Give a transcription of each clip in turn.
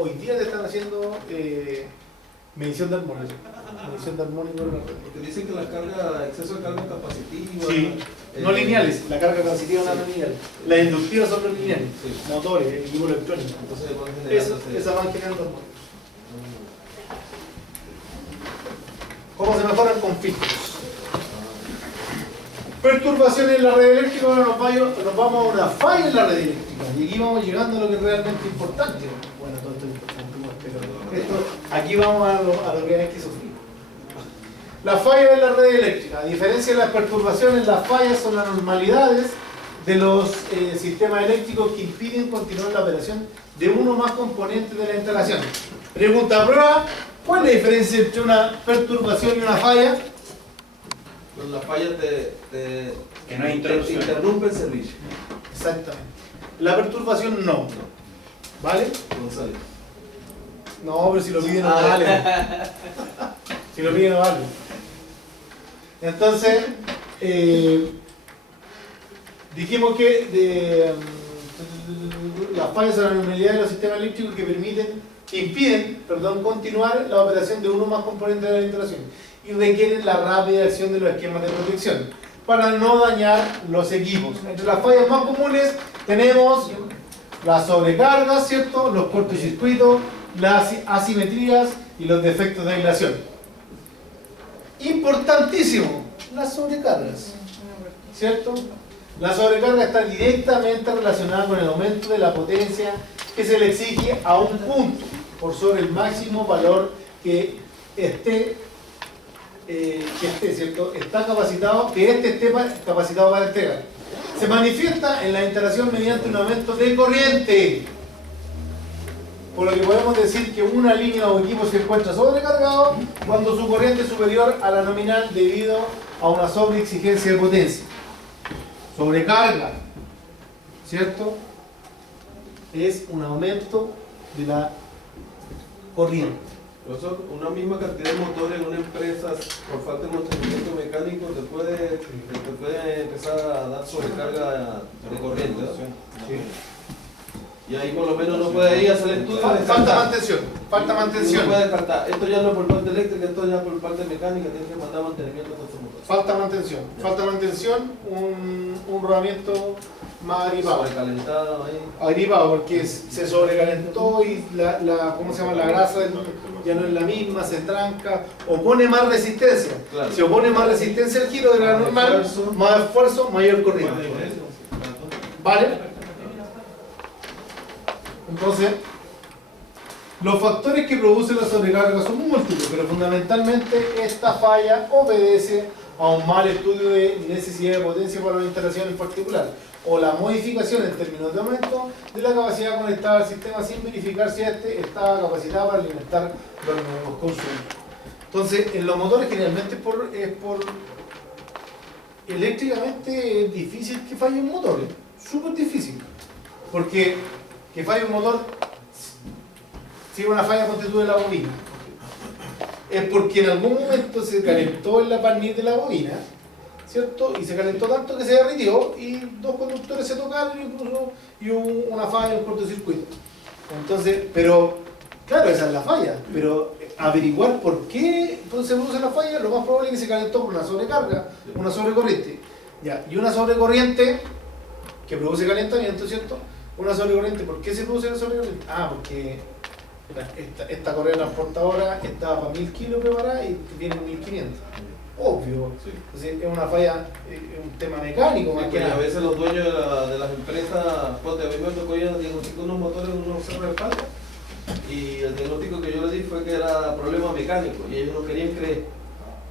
hoy día te están haciendo medición de armónico. Medición de armónico en la red. Porque dicen que la carga, exceso de carga capacitiva. Sí, no lineales, la carga capacitiva no es lineal. Las inductivas son los lineales, Sí. motores, el equipo electrónico. Entonces van generando Esas van generando armónicos. ¿Cómo se mejoran con filtros? Perturbaciones en la red eléctrica. Ahora nos vamos a una falla en la red eléctrica. Y aquí vamos llegando a lo que es realmente importante. Bueno, todo esto es importante, pero aquí vamos a lo que hay que sufrir. La falla en la red eléctrica. A diferencia de las perturbaciones, las fallas son las anormalidades de los sistemas eléctricos que impiden continuar la operación de uno o más componentes de la instalación. Pregunta a prueba. ¿Cuál es la diferencia entre una perturbación y una falla? Pues la falla Que no hay interrupción. interrumpe el servicio. Exactamente. La perturbación no. ¿Vale? González. No, pero si lo piden no vale. Si lo piden no vale. Entonces, dijimos que las fallas son la anormalidad de los sistemas eléctricos que impiden continuar la operación de uno o más componentes de la instalación y requieren la rápida acción de los esquemas de protección para no dañar los equipos. Entre las fallas más comunes tenemos las sobrecargas, ¿cierto? Los cortocircuitos, las asimetrías y los defectos de aislación. Importantísimo, las sobrecargas, ¿cierto? La sobrecarga está directamente relacionada con el aumento de la potencia que se le exige a un punto por sobre el máximo valor que esté, ¿cierto? Está capacitado, que esté capacitado para entregar. Se manifiesta en la instalación mediante un aumento de corriente. Por lo que podemos decir que una línea o equipo se encuentra sobrecargado cuando su corriente es superior a la nominal debido a una sobreexigencia de potencia. Sobrecarga, ¿cierto? Es un aumento de la corriente. Profesor, una misma cantidad de motores en una empresa por falta de mantenimiento mecánico te puede empezar a dar sobrecarga de corriente, ¿no? Sí. Y ahí por lo menos no puede ir a hacer estudios. Falta mantención, falta mantención. No puede descartar. Esto ya no es por parte eléctrica, esto ya por parte mecánica, tiene que mandar mantenimiento a estos motores. Falta mantención, un rodamiento más agripado. Sobrecalentado ahí. Agripado porque se sobrecalentó y ¿cómo se llama? La grasa ya no es la misma, se tranca, opone más resistencia. Claro. Si opone más resistencia al giro de la normal, más esfuerzo, mayor corriente. ¿Vale? Entonces, los factores que producen la sobrecarga son múltiples, pero fundamentalmente esta falla obedece a un mal estudio de necesidad de potencia para una instalación en particular, o la modificación en términos de aumento de la capacidad conectada al sistema sin verificar si éste está capacitado para alimentar los nuevos consumos. Entonces, en los motores generalmente eléctricamente es difícil que falle un motor, súper difícil, porque que falle un motor, si una falla constituye la bobina, es porque en algún momento se calentó en la barniz de la bobina, ¿cierto? Y se calentó tanto que se derritió y dos conductores se tocaron incluso y hubo una falla en el cortocircuito. Entonces, pero, claro, esa es la falla, pero averiguar por qué entonces se produce la falla, lo más probable es que se calentó por una sobrecarga, una sobrecorriente. Ya, y una sobrecorriente que produce calentamiento, ¿cierto? Una sobrecorriente, ¿por qué se produce la sobrecorriente? Porque esta correa transportadora estaba para 1000 kilos preparada y vienen 1500. Obvio. Sí. Entonces, es una falla, es un tema mecánico más que Porque a nada. veces los dueños de las empresas, ponte, a mí me tocó ir a diagnosticar unos motores, unos cerros de palo, y el diagnóstico que yo le di fue que era problema mecánico, y ellos no querían creer.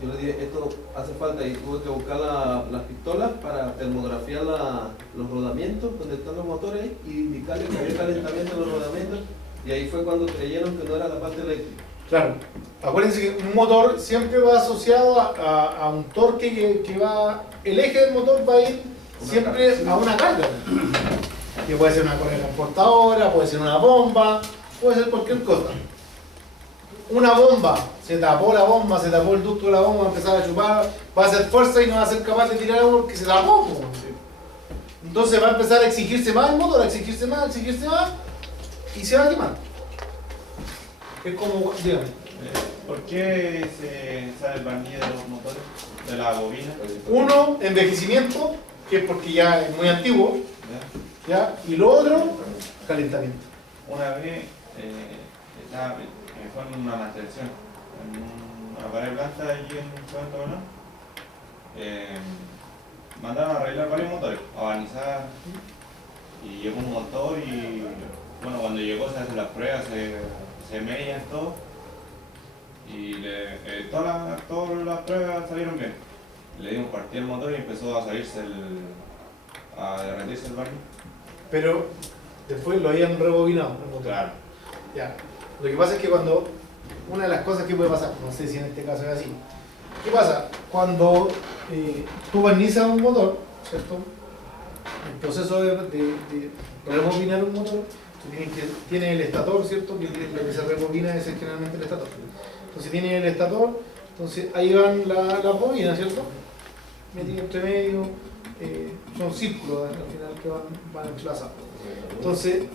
Yo le dije, esto hace falta, y tuve que buscar las pistolas para termografiar los rodamientos donde están los motores ahí, y indicarle que había calentamiento en los rodamientos, y ahí fue cuando creyeron que no era la parte eléctrica. Claro. Acuérdense que un motor siempre va asociado a un torque que va. El eje del motor va a ir siempre a una carga. Que puede ser una correa transportadora, puede ser una bomba, puede ser cualquier cosa. Una bomba, se tapó la bomba, se tapó el ducto de la bomba, va a empezar a chupar, va a hacer fuerza y no va a ser capaz de tirar agua porque se tapó. Entonces va a empezar a exigirse más el motor, a exigirse más, y se va a quemar. Es como, dígame. ¿Por qué se sale el barniz de los motores, de la bobina? Uno, envejecimiento, que es porque ya es muy antiguo, ¿Ya? ¿ya? Y lo otro, calentamiento. Una vez fue en una mantención, en una pared blanca allí en Puerto Montt. Mandaron a arreglar varios motores, a barnizar, y llegó un motor y bueno, cuando llegó se hacen las pruebas, se mellan todo y todas las pruebas salieron bien. Le dimos partida al motor y empezó a salirse a derretirse el barniz. Pero después lo habían rebobinado el motor. Claro. Ya. Lo que pasa es que cuando, una de las cosas que puede pasar, no sé si en este caso es así, ¿qué pasa? Cuando tú barnizas un motor, ¿cierto? El proceso de rebobinar un motor, tienes el estator, ¿cierto? Que lo que se rebobina es generalmente el estator. Entonces tienes el estator, entonces ahí van las bobinas, ¿cierro? Metidas entre medio, son círculos al final que van entrelazados. Entonces,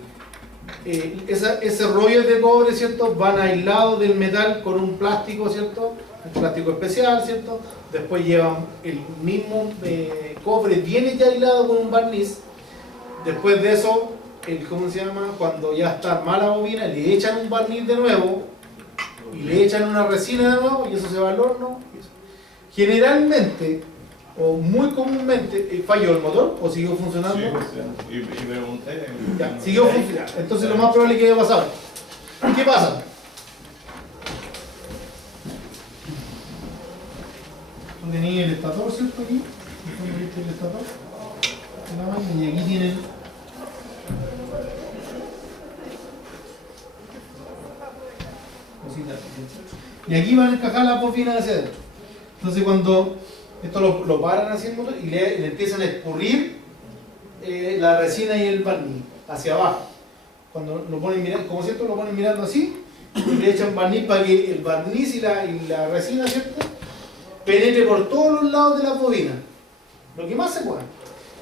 ese rollo de cobre, ¿cierto? Van aislados del metal con un plástico, ¿cierto? Un plástico especial, ¿cierto? Después llevan el mismo cobre bien ya aislado con un barniz. Después de eso, ¿cómo se llama? Cuando ya está armada la bobina, le echan un barniz de nuevo y le echan una resina de nuevo y eso se va al horno. Generalmente, o muy comúnmente, falló el motor o siguió funcionando. Sí, y pregunté. Ya, siguió funcionando. Entonces lo más probable es que haya pasado. ¿Qué pasa? Tú tenías el estator, ¿cierto? Aquí. ¿Viste el estator? Y aquí tienen. Cositas. Y aquí van a encajar las bobinas hacia adentro. Entonces cuando esto lo paran así el motor y le empiezan a escurrir la resina y el barniz hacia abajo. Cuando lo ponen mirando, como cierto, lo ponen mirando así y le echan barniz para que el barniz y la resina, ¿cierto?, penetre por todos los lados de la bobina, lo que más se pueda.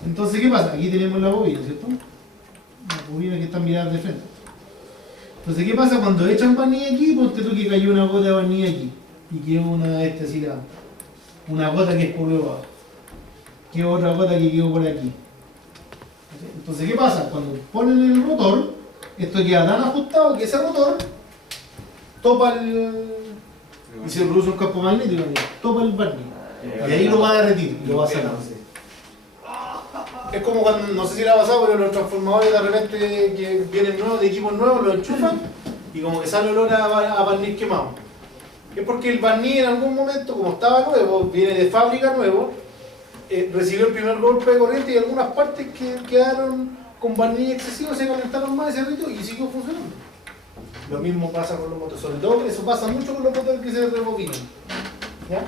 Entonces, ¿qué pasa? Aquí tenemos la bobina, ¿cierto? La bobina que está mirada de frente. Entonces, ¿qué pasa? Cuando echan barniz aquí, ponte tú que cayó una gota de barniz aquí y quedó una gota que escurrió abajo, quedó otra gota que quedó por aquí. Entonces, ¿qué pasa? Cuando ponen el rotor, esto queda tan ajustado que ese rotor topa y se produce un campo magnético, topa el barniz. Y ahí lo va a derretir y lo va a sacar. Es como cuando, no sé si le ha pasado, pero los transformadores de repente que vienen nuevos, de equipos nuevos, los enchufan y como que sale olor a barniz quemado. Es porque el barniz en algún momento, como estaba nuevo, viene de fábrica nuevo, recibió el primer golpe de corriente y algunas partes que quedaron con barniz excesivo se calentaron más y se derritió y siguió funcionando. Lo mismo pasa con los motores, sobre todo eso pasa mucho con los motores que se rebobinan. ¿Ya?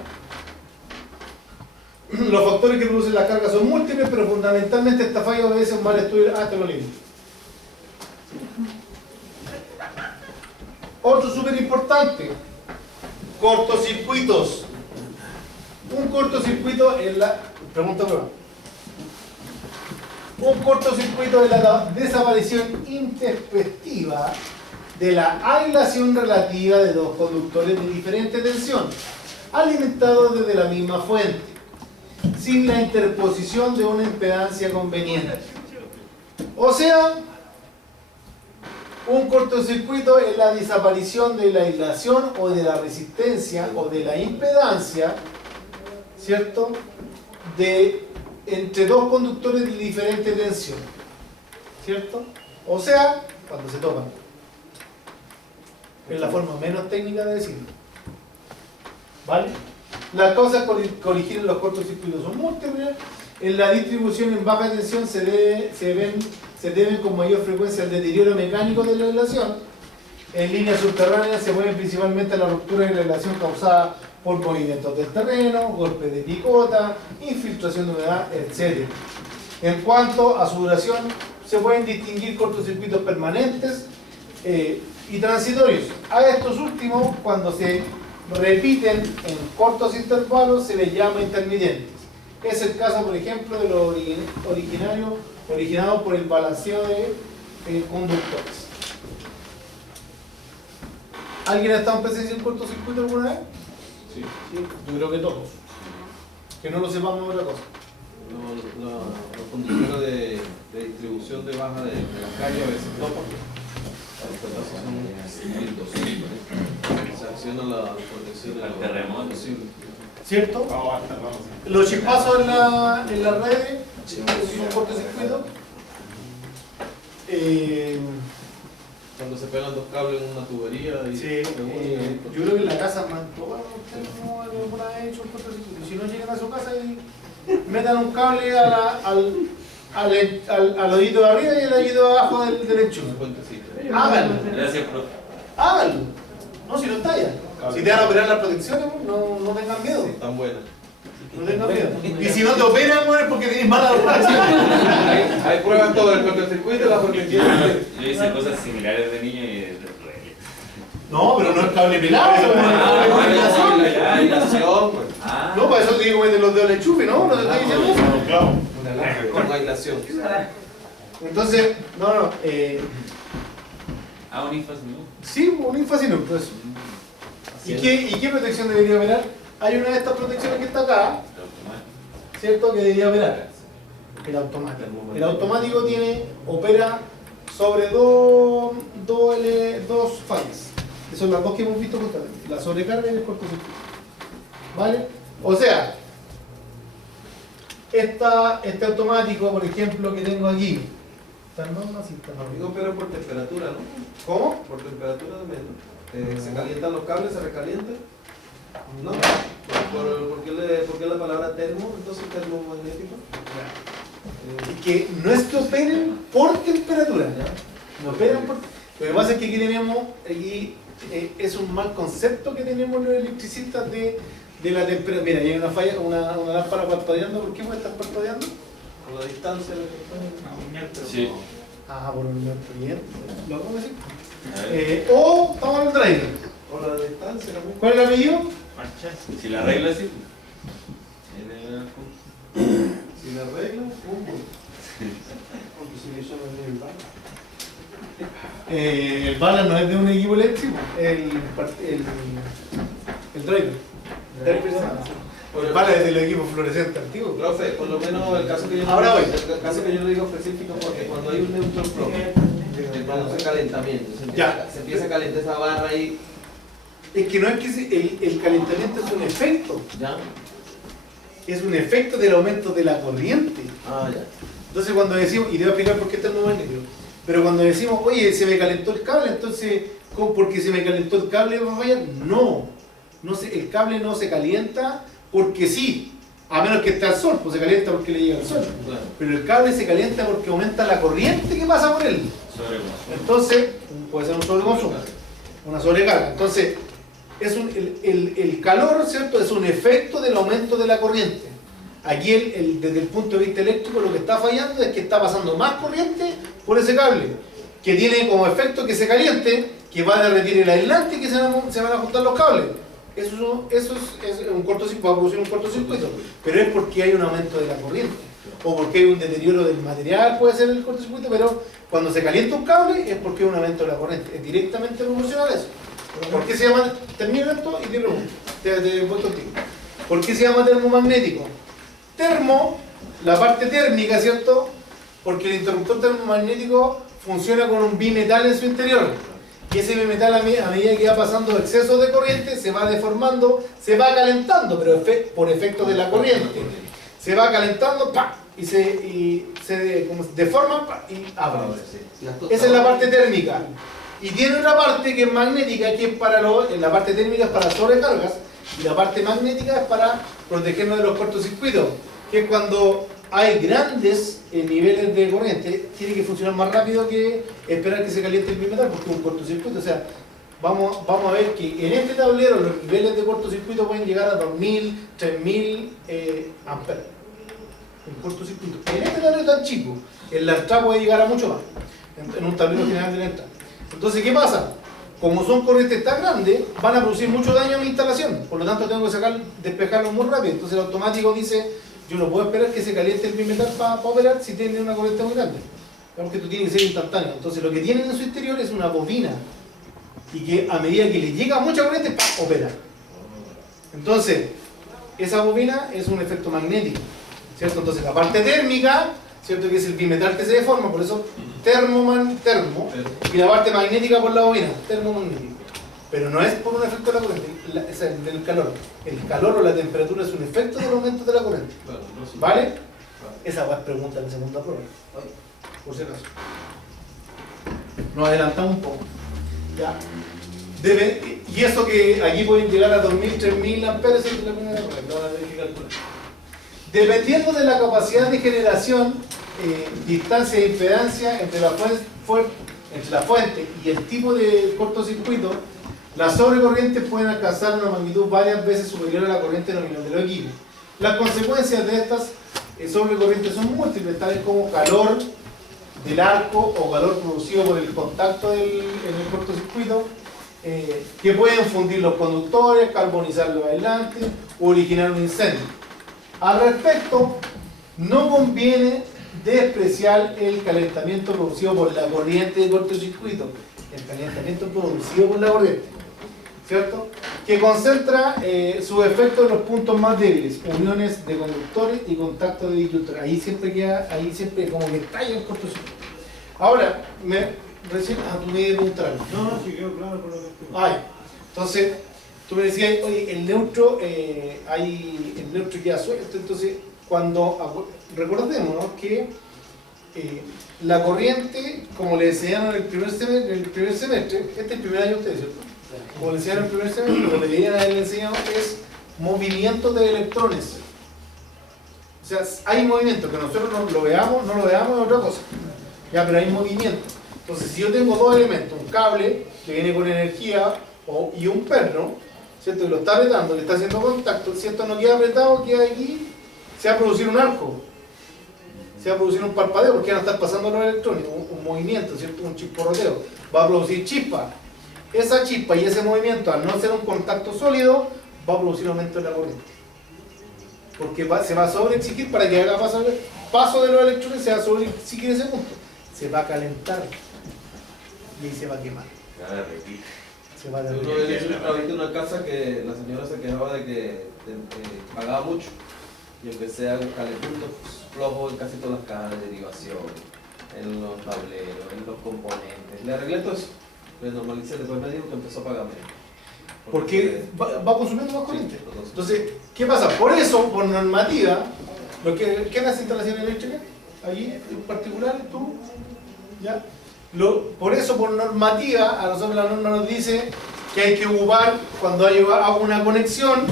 Los factores que producen la carga son múltiples, pero fundamentalmente esta falla obedece a un mal estudio. Te lo leo. Otro súper importante, cortocircuitos. Un cortocircuito es la... Pregunta prueba. Un cortocircuito es la desaparición intempestiva de la aislación relativa de dos conductores de diferente tensión, alimentados desde la misma fuente, sin la interposición de una impedancia conveniente. O sea, un cortocircuito es la desaparición de la aislación o de la resistencia o de la impedancia, ¿cierto?, entre dos conductores de diferente tensión, ¿cierto? O sea, cuando se topan. Es la forma menos técnica de decirlo. ¿Vale? Las causas que originan los cortocircuitos son múltiples. En la distribución en baja tensión se deben con mayor frecuencia al deterioro mecánico de la aislación. En líneas subterráneas se mueven principalmente a la ruptura de la aislación causada por movimientos del terreno, golpes de picota, infiltración de humedad, etc. En cuanto a su duración, se pueden distinguir cortocircuitos permanentes y transitorios. A estos últimos, cuando se repiten en cortos intervalos, se les llama intermitentes. Es el caso, por ejemplo, de los originados por el balanceo de conductores. ¿Alguien ha estado en presencia de un cortocircuito alguna vez? Sí. Sí, yo creo que todos. Que no lo sepamos es otra cosa. Los conductores de distribución de baja de las calles a veces topan. Los pedazos son lindos. Se acciona la protección Al terremoto. ¿Cierto? Los chispazos en las redes son cortocircuitos. Cuando se pegan dos cables en una tubería y Sí, yo creo que en la casa Mantoba ustedes no alguna vez hecho un cortocircuito. Si no llegan a su casa y metan un cable al oído de arriba y el oído de abajo del enchufe. un puentecito. Háganlo, Gracias, profe. háganlo. No, si no estalla. Si te van a operar las protecciones, no tengan miedo. Sí, tan buenas. No tengan miedo. Y si no te operan, es porque tienes mala protección. Hay pruebas todo el cortocircuito y la protección. Yo hice cosas similares de niño y de rey. No, pero no es cable pelado, es cable de Aislación, pues. No, para eso te digo meter los dedos del enchufe, ¿no? No te estoy diciendo eso. Con aislación. Entonces, no. Un ínfase, ¿no? Sí, un infacino, pues. ¿Y qué protección debería operar? Hay una de estas protecciones que está acá, ¿cierto? Que debería operar. El automático. El automático opera sobre dos fallas. Que son las dos que hemos visto justamente. La sobrecarga y el cortocircuito. ¿Vale? O sea, este automático, por ejemplo, que tengo aquí. ¿Está normal? Sí, está normal. Digo, pero por temperatura, ¿no? ¿Cómo? Por temperatura de menos. Se calientan los cables, se recalientan. ¿No? ¿Por qué la palabra termo? Entonces termomagnético. Que no es que operen por temperatura. No operan por. Lo que pasa es que aquí es un mal concepto que tenemos los electricistas de la temperatura. Mira, hay una falla, una lámpara parpadeando. ¿Por qué puede estar parpadeando? Por la distancia. Sí. Por un metro bien. ¿Lo vamos a decir? O estamos en el driver. Por la distancia también. ¿Cuál es el apellido? Si la regla sí. Si la regla, El bala no es de un equipo eléctrico, el driver. El bala es del equipo fluorescente antiguo. Profe, por lo menos el caso que yo Ahora voy. el caso que yo le digo específico porque cuando hay un neutron prof, vamos a calentamiento, se empieza a calentar esa barra ahí. Es que no es que el calentamiento es un efecto. ¿Ya? Es un efecto del aumento de la corriente. Ya. Entonces cuando decimos, y te voy a explicar por qué es termomagnético, pero cuando decimos, oye, se me calentó el cable, entonces, ¿cómo? ¿Porque se me calentó el cable va a fallar? No, el cable no se calienta porque sí, a menos que esté al sol, pues se calienta porque le llega el sol. Claro. Pero el cable se calienta porque aumenta la corriente que pasa por él. Entonces, puede ser un sobreconsumo, una sobrecarga. Entonces, el calor, ¿cierto? Es un efecto del aumento de la corriente. Aquí, desde el punto de vista eléctrico, lo que está fallando es que está pasando más corriente por ese cable, que tiene como efecto que se caliente, que va a derretir el aislante y que se van a juntar los cables. Eso es un cortocircuito, va a producir un cortocircuito, pero es porque hay un aumento de la corriente, o porque hay un deterioro del material, puede ser el cortocircuito, pero cuando se calienta un cable es porque hay un aumento de la corriente, es directamente proporcional a eso. ¿Por qué se llama, termino esto y te pregunto, te voy contigo, ¿por qué se llama termomagnético? Termo, la parte térmica, ¿cierto? Porque el interruptor termomagnético funciona con un bimetal en su interior. Y ese bimetal a medida que va pasando exceso de corriente se va deformando, se va calentando, pero por efecto de la corriente. Se va calentando, ¡pah! Y se como deforma, ¡pah! Y abre. Esa es la parte térmica. Y tiene otra parte que es magnética, que es para la parte térmica es para sobrecargas, y la parte magnética es para protegernos de los cortocircuitos, que es cuando hay grandes niveles de corriente, tiene que funcionar más rápido que esperar que se caliente el bimetal, porque es un cortocircuito. O sea, vamos a ver que en este tablero los niveles de cortocircuito pueden llegar a 2000, 3000 amperes. Un cortocircuito. En este tablero tan chico, en la entrada puede llegar a mucho más, en un tablero general de la entrada. Entonces, ¿qué pasa? Como son corrientes tan grandes, van a producir mucho daño a mi instalación. Por lo tanto, tengo que despejarlos muy rápido. Entonces, el automático dice, yo no puedo esperar que se caliente el bimetal para operar si tiene una corriente muy grande. Porque esto tiene que ser instantáneo. Entonces, lo que tienen en su interior es una bobina. y que a medida que le llega mucha corriente, ¡pam!, opera. Entonces, esa bobina es un efecto magnético, ¿cierto? Entonces la parte térmica, ¿cierto?, que es el bimetal que se deforma, por eso termo, y la parte magnética por la bobina, termomagnético. Pero no es por un efecto de la corriente, es el del calor. El calor o la temperatura es un efecto del aumento de la corriente. ¿Vale? Esa es pregunta en la segunda prueba. Por si acaso. Nos adelantamos un poco. Ya. Y eso que aquí pueden llegar a 2000, 3000 amperes es la primera prueba. No hay que calcular. Dependiendo de la capacidad de generación, distancia e impedancia entre la fuente y el tipo de cortocircuito, las sobrecorrientes pueden alcanzar una magnitud varias veces superior a la corriente nominal de los equipos. Las consecuencias de estas sobrecorrientes son múltiples, tales como calor del arco o calor producido por el contacto en el cortocircuito, que pueden fundir los conductores, carbonizar los aislantes o originar un incendio. Al respecto, no conviene despreciar el calentamiento producido por la corriente de cortocircuito, el calentamiento producido por la corriente, ¿cierto?, que concentra sus efectos en los puntos más débiles, uniones de conductores y contacto de disyuntor. Ahí siempre como que estalla el cortocircuito. Ahora, recién tú me preguntaron. No, sí quedó claro por lo que estuvo. Entonces, tú me decías, oye, el neutro queda suelto. Entonces, recordemos, ¿no?, que la corriente, como le enseñaron en el primer semestre, este es el primer año de ustedes, ¿cierto? Como le enseñaron en el primer semestre, lo que deberían haberle enseñado es movimiento de electrones. O sea, hay movimiento, que nosotros no lo veamos es otra cosa. Ya, pero hay movimiento. Entonces, si yo tengo dos elementos, un cable que viene con energía y un perno, ¿cierto?, y lo está apretando, le está haciendo contacto, si esto no queda apretado, queda aquí, se va a producir un arco, se va a producir un parpadeo, porque van a estar pasando los electrones, un movimiento, ¿cierto?, un chisporroteo, va a producir chispa. Esa chispa y ese movimiento, al no ser un contacto sólido, va a producir aumento de la corriente. Porque se va a sobreexigir para que haga paso de los electrones, se va a sobreexigir ese punto. Se va a calentar y ahí se va a quemar. Se va a Yo una vez trabajé en una casa que la señora se quejaba de que pagaba mucho y empecé a buscarle puntos flojos en casi todas las cajas de derivación, en los tableros, en los componentes. Le arreglé todo eso, le normalicé, después me dijo que empezó a pagar menos. Porque va consumiendo más corriente. Entonces, ¿qué pasa? Por eso, por normativa, ¿qué es las instalaciones eléctricas? Allí, en particular, tú, ¿ya? Por eso, por normativa, a nosotros la norma nos dice que hay que ocupar, cuando hago una conexión,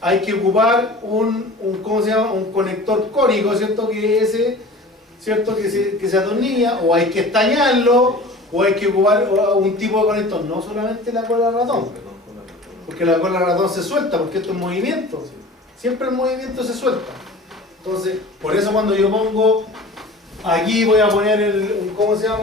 hay que ocupar un conector cónico, ¿cierto?, ¿cierto?, que se atornilla, o hay que estañarlo, o hay que ocupar un tipo de conector, no solamente la cola ratón, porque la cola ratón se suelta, porque esto es movimiento, siempre el movimiento se suelta. Entonces, por eso cuando yo pongo, aquí voy a poner ¿cómo se llama?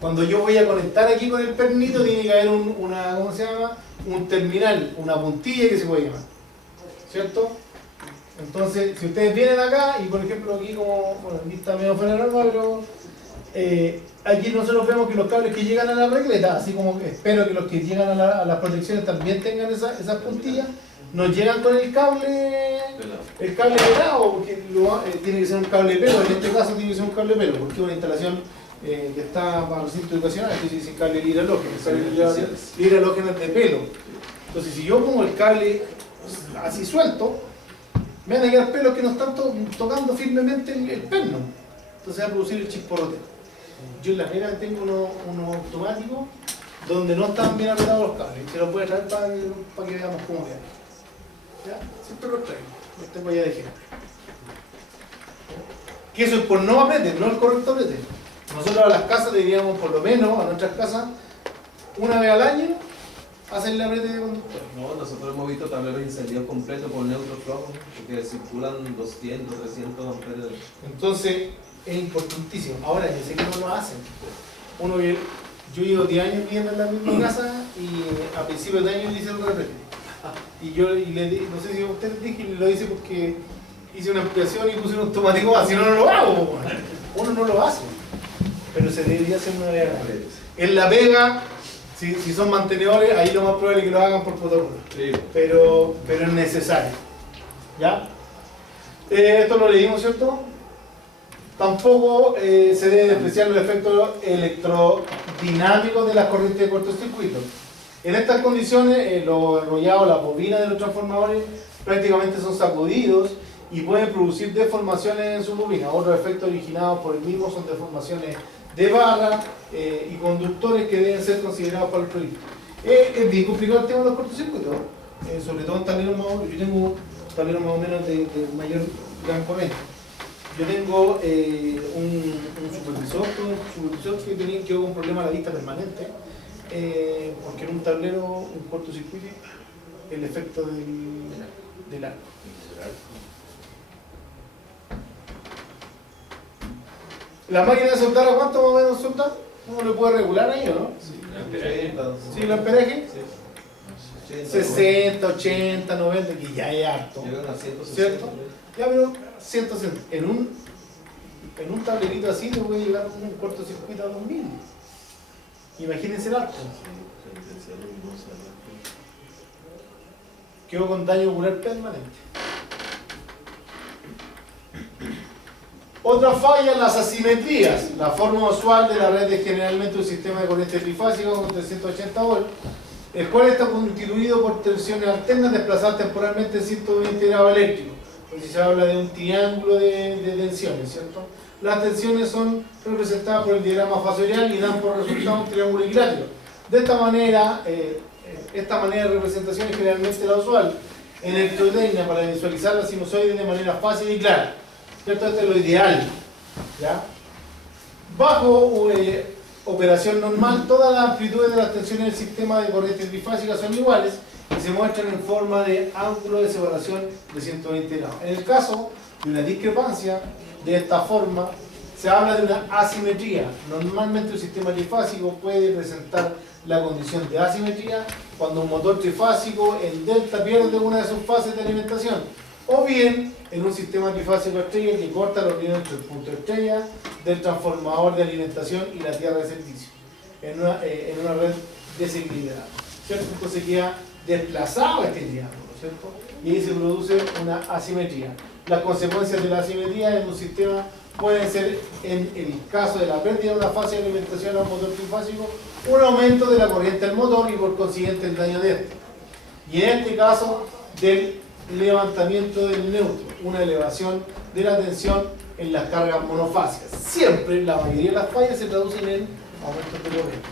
Cuando yo voy a conectar aquí con el pernito, tiene que haber ¿cómo se llama?, un terminal, una puntilla que se puede llamar, ¿cierto? Entonces, si ustedes vienen acá, y por ejemplo aquí aquí está medio fuera de norma, pero aquí nosotros vemos que los cables que llegan a la regleta, así como que espero que los que llegan a las protecciones también tengan esas puntillas, nos llegan con el cable pelado, porque tiene que ser un cable pelo, en este caso tiene que ser un cable pelo, porque es una instalación que está para recinto educacional, que se dice cable libre halógeno de pelo. Entonces, si yo pongo el cable así suelto, me van a quedar pelos que no están tocando firmemente el perno. Entonces va a producir el chisporroteo. Yo en la pega tengo unos automáticos donde no están bien apretados los cables. Se los voy a traer para que veamos cómo quedan. ¿Ya? Siempre los traigo. Este voy a dejar. Que eso es por no apretar, no el correcto aprete. Nosotros a las casas deberíamos, por lo menos, a nuestras casas, una vez al año, hacerle aprete de conductor. No, nosotros hemos visto tableros incendiados completos por neutros flojos, que circulan 200, 300 amperes. Entonces, es importantísimo. Ahora, yo sé que no lo hacen. Yo llevo 10 años viviendo en la misma casa y a principios de año le hice un repete. Y yo le di, no sé si a usted dije, lo hice porque hice una ampliación y puse un automático más, si no, no lo hago, po, weón. Uno no lo hace, pero se debería hacer una vega. En la pega, si son mantenedores, ahí lo más probable es que lo hagan por protocolo, Sí. pero es necesario, ¿ya? Esto lo leímos, ¿cierto? Tampoco se debe despreciar los efectos electrodinámicos de las corrientes de cortocircuito. En estas condiciones, los enrollados, las bobinas de los transformadores prácticamente son sacudidos y pueden producir deformaciones en su bobina. Otros efectos originados por el mismo son deformaciones de barra y conductores que deben ser considerados para el proyecto. Es bien complicado el tema de los cortocircuitos, sobre todo en tableros más o menos. Yo tengo tableros más o menos de mayor gran corriente. Yo tengo un supervisor que quedó con problema a la vista permanente, porque en un tablero, un cortocircuito, el efecto del arco. ¿La máquina de soldar a cuánto más o menos solda? ¿Uno le puede regular ahí o no? ¿Sí, el amperaje? 60, 80, 90, que ya es harto. Llegan a 160. ¿Cierto? Ya, pero 160. En un tablerito así te puede llegar un cortocircuito a 2000. Imagínense el arco. Quedó con daño ocular permanente. Otra falla en las asimetrías. La forma usual de la red es generalmente un sistema de corriente trifásica con 380 volts, el cual está constituido por tensiones alternas desplazadas temporalmente en 120 grados eléctricos. Entonces se habla de un triángulo de tensiones, ¿cierto? Las tensiones son representadas por el diagrama fasorial y dan por resultado un triángulo equilátero. De esta manera, de representación es generalmente la usual en electrotecnia para visualizar las sinusoides de manera fácil y clara. ¿Cierto? Esto es lo ideal, ¿ya? Bajo operación normal, todas las amplitudes de las tensiones del sistema de corriente trifásica son iguales y se muestran en forma de ángulo de separación de 120 grados. En el caso de una discrepancia de esta forma, se habla de una asimetría. Normalmente un sistema trifásico puede presentar la condición de asimetría cuando un motor trifásico en delta pierde una de sus fases de alimentación, o bien en un sistema trifásico estrella que corta la unión entre el punto estrella del transformador de alimentación y la tierra de servicio en una red desequilibrada, ¿cierto? Entonces queda desplazado este triángulo, ¿cierto? Y ahí se produce una asimetría. Las consecuencias de la asimetría en un sistema pueden ser, en el caso de la pérdida de una fase de alimentación a un motor trifásico, un aumento de la corriente del motor y por consiguiente el daño de este. Y en este caso, del levantamiento del neutro, una elevación de la tensión en las cargas monofásicas. Siempre, la mayoría de las fallas se traducen en aumentos de corriente.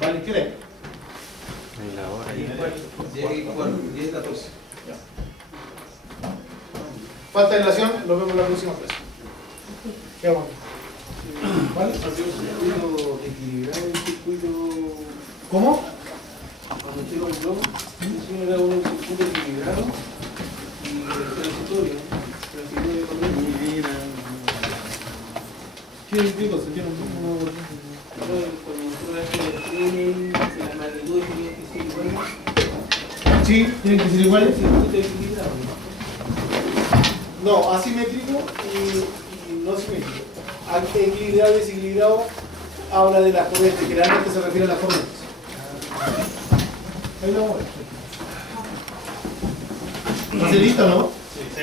¿Vale? ¿Qué leen? En la hora. 10 y 14. Falta de relación, lo vemos en la próxima clase. ¿Qué vamos? ¿Vale? Circuito equilibrado, un circuito. ¿Cómo? Cuando tengo el plomo, eso era un circuito equilibrado y transitorio. Transitorio con ¿Qué implica? ¿Se tiene cuando nosotros tienen la magnitud tiene que ser igual. Sí, tienen que ser iguales. Circuito equilibrado. No, asimétrico y no simétrico. Equilibrado y desequilibrado habla de las corrientes, generalmente se refiere a las corrientes. Ahí lo vamos a ver. ¿Estás listo, no? Sí.